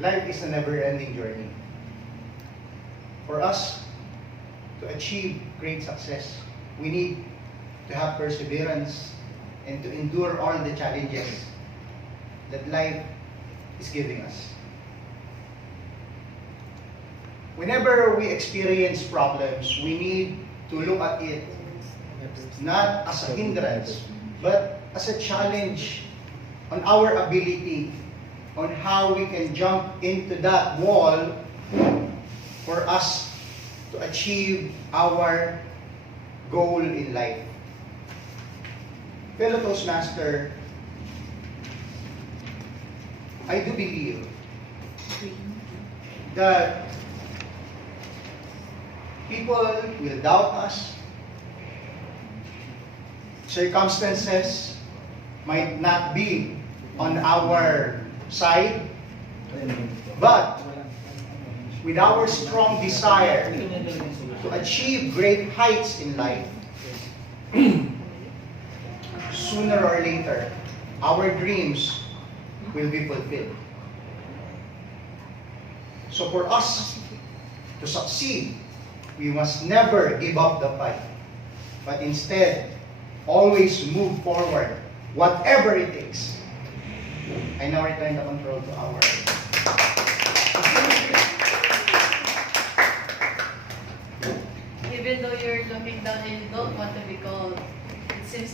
life is a never-ending journey. For us to achieve great success, we need to have perseverance and to endure all the challenges that life is giving us. Whenever we experience problems, we need to look at it not as a hindrance, but as a challenge on our ability on how we can jump into that wall for us to achieve our goal in life. Fellow Toastmaster, I do believe that people will doubt us. Circumstances might not be on our side, but with our strong desire to achieve great heights in life, sooner or later, our dreams will be fulfilled. So for us to succeed, we must never give up the fight, but instead, always move forward, whatever it takes. I now return the control to our... Even though you're looking down and you don't want to be called